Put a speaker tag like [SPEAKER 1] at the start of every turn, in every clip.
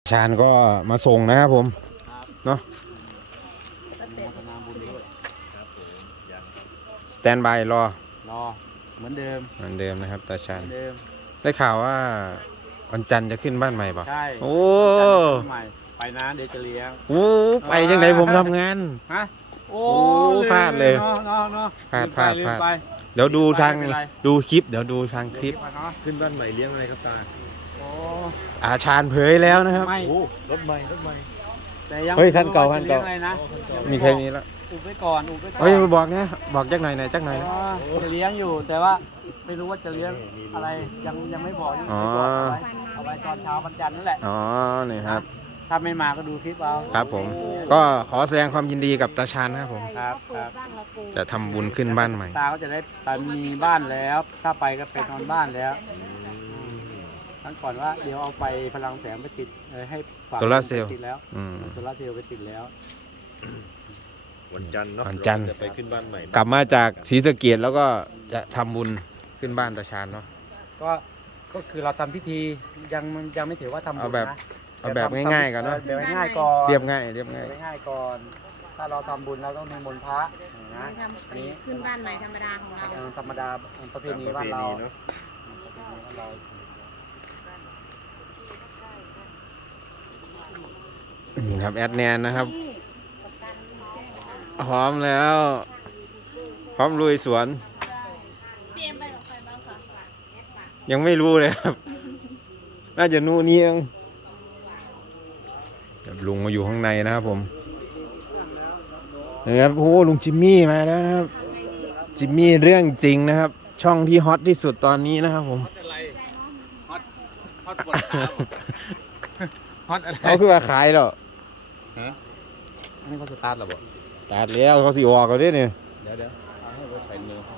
[SPEAKER 1] ชาญก็มาส่งนะครับผมเนาะสแตนบายรอ
[SPEAKER 2] เหมือนเดิม
[SPEAKER 1] นะครับตาชาญ
[SPEAKER 2] เดิม
[SPEAKER 1] ได้ข่าวว่าวันจันทร์จะขึ้นบ้านใหม่ป่ะ
[SPEAKER 2] ใช่
[SPEAKER 1] โอ้
[SPEAKER 2] ใหม่ไปนะเดี๋ยวจะเลี้ยง
[SPEAKER 1] โอ้ไปจังไหนผมทำงาน
[SPEAKER 2] ฮะโอ้
[SPEAKER 1] พลาดเลยพลาดเดี๋ยวดูทางดูคลิปเดี๋ยวดูทางคลิป
[SPEAKER 3] ขึ้นบ้านใหม่เลี้ยงอะไรครับตา
[SPEAKER 1] อาชาญเผยแล้วนะครับ
[SPEAKER 3] โอ้รถใหม่
[SPEAKER 2] แต่ยัง
[SPEAKER 1] เฮ้ยคันเก่ามีใครมีแล้ว
[SPEAKER 2] อุบไว้ก่อน
[SPEAKER 1] เฮ้ยบอกนะบอกจักหน่อยจักหน่อย
[SPEAKER 2] จะเลี้ยงอยู่แต่ว่าไม่รู้ว่าจะเลี้ยงอะไรยังไม่บอกเอาไว้ตอนเช้าวันจันทร์นั่นแหละ
[SPEAKER 1] อ๋อนี่ครับ
[SPEAKER 2] ถ้าไม่มาก็ดูคลิปเอา
[SPEAKER 1] ครับผมก็ขอแสดงความยินดีกับตาชาญนะครับผม
[SPEAKER 2] ครับ
[SPEAKER 1] จะทำบุญขึ้นบ้านใหม่
[SPEAKER 2] ตาก็จะได้มีบ้านแล้วถ้าไปก็ไปนอนบ้านแล้วตั้งก่อนว่าเดี๋ยวเอาไปพลังแสงไปติดให้
[SPEAKER 1] โซลาร์เซลล์
[SPEAKER 2] ติดแล้วโซลาร์เซลล์ไปติดแล้ว
[SPEAKER 3] วันจันทร์เนาะ
[SPEAKER 1] วันจันทร์
[SPEAKER 3] จะไปขึ้นบ้านใหม่
[SPEAKER 1] กลับมาจากศรีสะเกษแล้วก็จะทำบุญขึ้นบ้านตาชาญเนาะ
[SPEAKER 2] ก็คือเราทำพิธียังไม่ถือว่าทำบุญนะ
[SPEAKER 1] เอาแบบง่ายๆก่อนเนาะ
[SPEAKER 2] แบบง่ายก่อน
[SPEAKER 1] เรียบง่าย
[SPEAKER 2] ก่อนถ้าเราทำบุญเราต้องนิมนต์พระนะ
[SPEAKER 4] อันนี้ขึ้นบ้านใหม่ธรรมดาของเรา
[SPEAKER 2] ธรรมดาประเพณีบ้านเรา
[SPEAKER 1] นี่ครับแอดแนนนะครับพร้อมแล้วพร้อมลุยสวน
[SPEAKER 4] พี่เอ็มไปกับใครบ้างคะ
[SPEAKER 1] ยังไม่รู้เลยครับน่าจะนู่นนี่เองลุงมาอยู่ข้างในนะครับผมนะครับโอ้ลุงจิมมี่มาแล้วนะครับจิมมี่เรื่องจริงนะครับช่องที่ฮอตที่สุดตอนนี้นะครับผม
[SPEAKER 2] ฮอตปวดขาฮอตอะไร
[SPEAKER 1] เขาคือว่าขายแล้ว
[SPEAKER 2] อันนี้เขาสตาร์ทหรอบ่
[SPEAKER 1] สตาร์ทแล้วเขาสิออกกันด้วยเนี่ย
[SPEAKER 2] เดี๋ยวเอาให้ไว้ใส่มือ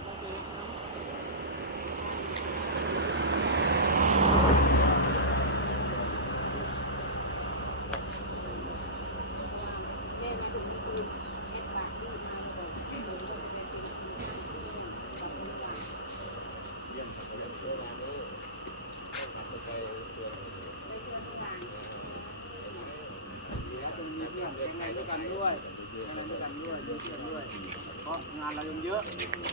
[SPEAKER 2] ด้วยเพราะงานเรายังเยอะ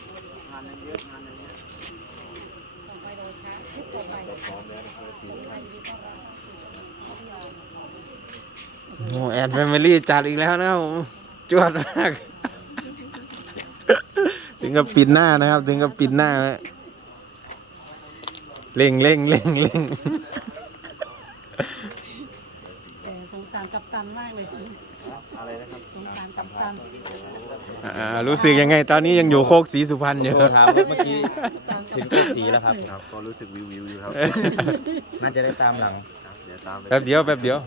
[SPEAKER 1] โอ้แอนแฟมิลี่จัดอีกแล้วนะครับผมจวดมากถึงกับปิดหน้านะครับถึงกับปิดหน้าเร่ง
[SPEAKER 4] สงสารกัปตันมากเลย
[SPEAKER 3] อะไรนะครับ
[SPEAKER 4] สงสารกัปตัน
[SPEAKER 1] รู้สึกยังไงตอนนี้ยังอยู่โคกศรีสุพรรณอยู่
[SPEAKER 2] ครับเมื่อกี้ถึงโคกศรีแล้วครับ
[SPEAKER 3] ก็รู้สึกวิวอยู่ครับ
[SPEAKER 2] น่าจะได้ตามหลัง
[SPEAKER 3] เดี๋ยวตาม
[SPEAKER 1] แป๊บเดียว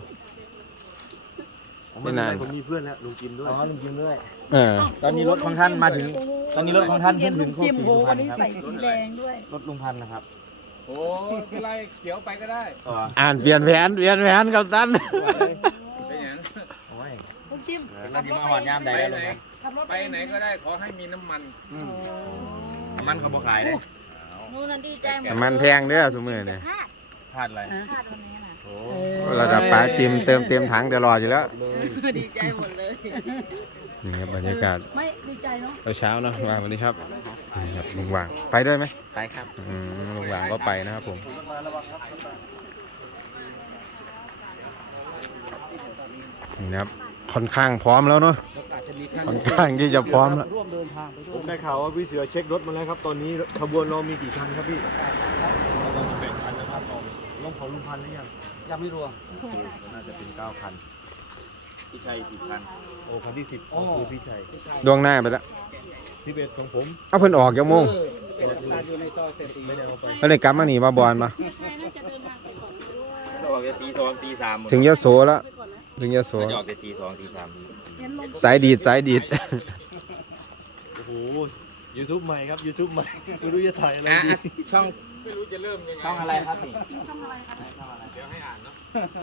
[SPEAKER 3] ไม่นานผมมีเพื่อนแล้วลุงจิมด้วย
[SPEAKER 2] ลุงจิมด้วยตอนนี้รถของท่านมาถึงตอนนี้รถของท่านถึงโคกศรีสุพรรณครับ
[SPEAKER 4] ใส่สีแดงด้วย
[SPEAKER 2] รถลุงพันธุ์นะครับโอ้เป็นไรเขียวไปก็ได้
[SPEAKER 1] เปลี่ยนแผนกับตัน
[SPEAKER 4] ลุงจิม
[SPEAKER 2] ขับรถมาหอดยามใดแล้ว
[SPEAKER 5] ไปไหนก็ได้ขอให้มีน้ำมัน
[SPEAKER 2] เขาบอกขายเลย
[SPEAKER 4] นู่นนั่นดีใจหมด
[SPEAKER 1] น้ำมันแพงเด้อสมือเนี่ย
[SPEAKER 2] พลาดอะไร
[SPEAKER 4] พลาดวันนี้
[SPEAKER 1] นะระดับป๋าจิมเต็มถังตลอดอยู่แล้ว
[SPEAKER 4] ดีใจหมดเลย
[SPEAKER 1] นี่ครับบรรยากาศ
[SPEAKER 4] ไม่ดีใจเนาะ
[SPEAKER 1] เช้าเนาะว่างวันนี้ครับนี่ครับลุงวางไปด้วยไหม
[SPEAKER 3] ไปครับ
[SPEAKER 1] ลุงวางก็ไปนะครับผมนี่นะครับค่อนข้างพร้อมแล้วเนาะค่อนข้างที่จะพร้อมแล้ว
[SPEAKER 3] ผมได้ข่าวว่าพี่เสือเช็ครถมาแล้วครับตอนนี้ขบวนเรามีกี่คันครับพี่เราจะแบ่งคันนะครับลงของลุงพันหรือ
[SPEAKER 2] ยังไม่รวม
[SPEAKER 3] น่าจะเป็น9 คัน
[SPEAKER 2] พี่ชัย10 คัน
[SPEAKER 3] โอ้คันที่10คือพี่ชัย
[SPEAKER 1] ดวงหน้าไปแล้ว
[SPEAKER 3] 11ของผม
[SPEAKER 1] เอาเพิ่นออกกี่โมงแล้วได้กลับมาหนีมาบอลมา
[SPEAKER 2] ออกตี2 ตี 3
[SPEAKER 1] ถึงยะโสแล้วถึงยะโส
[SPEAKER 2] ออกตี2 ตี 3
[SPEAKER 1] สายดีด
[SPEAKER 3] โอ้โห YouTube ใหม่ครับ YouTube ใหม่ไม่รู้จะถ่ายอะไรดี
[SPEAKER 2] ช่อง
[SPEAKER 5] ไม่รู้จะเริ่มยังไง
[SPEAKER 2] ช่องอะไรครับนี่
[SPEAKER 4] ช่องอะไรครับ
[SPEAKER 5] เดี๋ยวให้อ่านเนาะ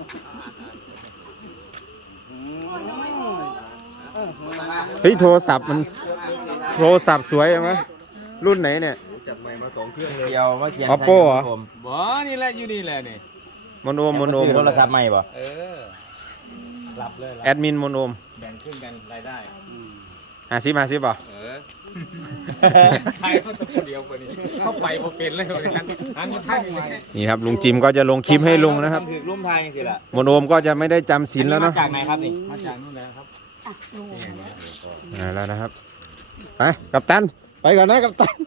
[SPEAKER 1] เฮ้ยโทรศัพท์สวยไหมรุ่นไหนเนี่ย
[SPEAKER 3] จัดใหม่มา2 เครื่อง
[SPEAKER 2] เดียวมาเขียน
[SPEAKER 1] Oppo เหรอ
[SPEAKER 5] บ่นี่แหละอยู่นี่แหละนี่
[SPEAKER 1] มนโอมมนโอม
[SPEAKER 6] โทรศัพท์ใหม่ป่ะ
[SPEAKER 2] เออรับเลย
[SPEAKER 1] แอดมินมนโอม
[SPEAKER 5] แบ่งครึ่งกันรายได้
[SPEAKER 1] 50ป่ะ
[SPEAKER 5] เออใครเขาจะคนเดียวกว่านี้ เข้าไปพอเป็นเลยวันนั้นอันมันท่ายังไง
[SPEAKER 1] นี่ครับลุงจิมก็จะลงคลิปให้ลุงนะครับ
[SPEAKER 6] ถือร่วมไทยยังสิล่ะ
[SPEAKER 1] มนโอมก็จะไม่ได้จำศีลแล้วเนาะ
[SPEAKER 6] จากไหนครับนี่
[SPEAKER 2] มาจากนู่นเลยครับ
[SPEAKER 1] มาแล้วนะครับไปกัปตันไปก่อนนะกัปตัน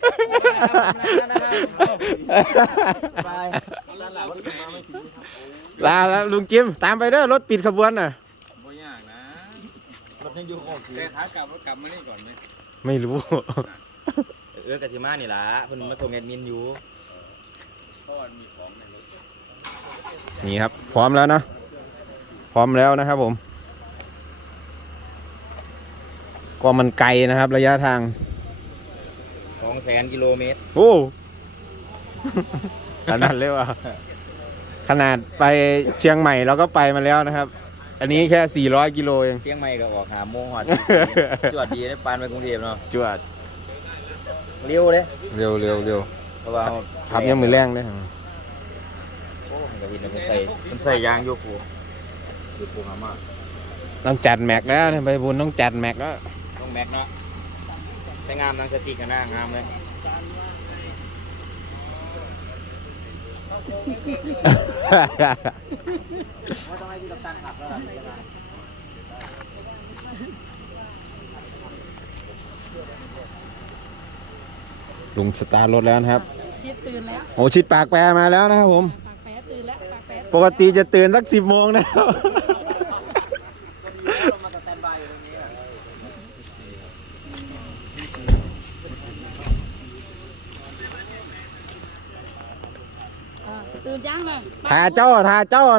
[SPEAKER 2] ไป
[SPEAKER 1] ลาแล้วลุงจิมตามไปเด้อรถปิดขบวนน่ะ
[SPEAKER 5] บ่ยากนะ
[SPEAKER 6] รถยังอยู่ของ
[SPEAKER 5] แต่ท้ากลับก็กลับมานี่ก่อนไหม
[SPEAKER 1] ไม่รู้
[SPEAKER 6] กะสิมานี่ล่ะเพิ่นมาส่งแอดมินอยู่
[SPEAKER 5] เพราะว่ามีของในรถ
[SPEAKER 1] นี่ครับ พร้อมแล้วนะพร้อมแล้วนะครับผม ก็มันไกลนะครับ ระยะทาง
[SPEAKER 6] 200,000 กิโลเมตร
[SPEAKER 1] โอ้ ขนาดเลยว่ะขนาดไปเชียงใหม่เราก็ไปมาแล้วนะครับ อันนี้แค่400 กิโลเอง
[SPEAKER 6] เชียงใหม่ก็ออก5 โมงฮอด จวดดีได้ปานไปกรุงเทพเนาะ
[SPEAKER 1] จวด
[SPEAKER 6] เร็วเด้
[SPEAKER 1] เร็วเร็วเร็ว
[SPEAKER 6] เพราะว่า
[SPEAKER 1] ขับยังมือแรงเลย
[SPEAKER 6] โอ้มันก็วินเพิ่นใส่ยางโยกูอยู่ปูหามา
[SPEAKER 1] ต้องจัดแม็กแล้วเนี่ยไปบุญต้องจัดแม็กแล้ว
[SPEAKER 6] ต้องแม็กเนาะใช้งามนางสติกกันนะงามเลย
[SPEAKER 2] ว่าต้องให้พี่กัปตันขับแล้วล่ะ
[SPEAKER 1] ลุงสตาร์ทรถแล้วนะครับ
[SPEAKER 4] ชิดตื่นแล้ว
[SPEAKER 1] โอ้ชิดปากแปรมาแล้วนะครับผม
[SPEAKER 4] ปากแป๊ะตื่นแล้วปากแป๊ะ
[SPEAKER 1] ปกติจะตื่นสัก10 โมงนะครับ
[SPEAKER 2] มาสแตนบายอยู่ตรงนี้
[SPEAKER 4] ตื่นยังเลย
[SPEAKER 1] ทาเจ้าแล้ว
[SPEAKER 2] หาเจ้า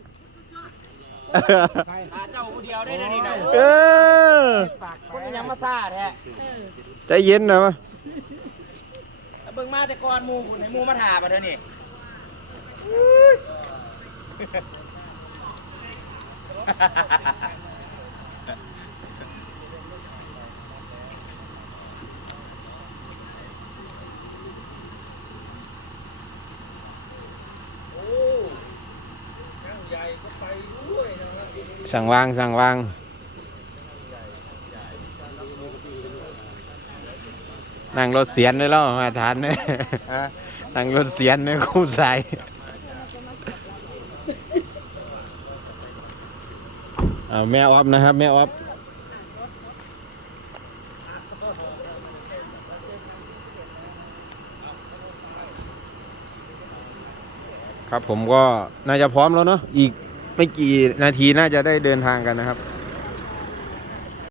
[SPEAKER 2] ผู้เดียวได้นี่นะ
[SPEAKER 1] เออ
[SPEAKER 2] คนยังมาซ่าแท้
[SPEAKER 1] ใจเย็นหน่อยวะ
[SPEAKER 6] เบิ่งมาแต่ก่อนหมู่คุณให้หมู่มาถาบ่เด้อนี่
[SPEAKER 5] ใหญ่ก็ไปด้วยนะครับ
[SPEAKER 1] สั่งวางสั่งวางนั่งรถเสียนเลยแล้วมาทานเนี่ยนั่งรถเสียนเนี่ยคู่ใส่แม่ออฟนะครับ แม่ออฟครับผมก็น่าจะพร้อมแล้วเนาะอีกไม่กี่นาทีน่าจะได้เดินทางกันนะครับ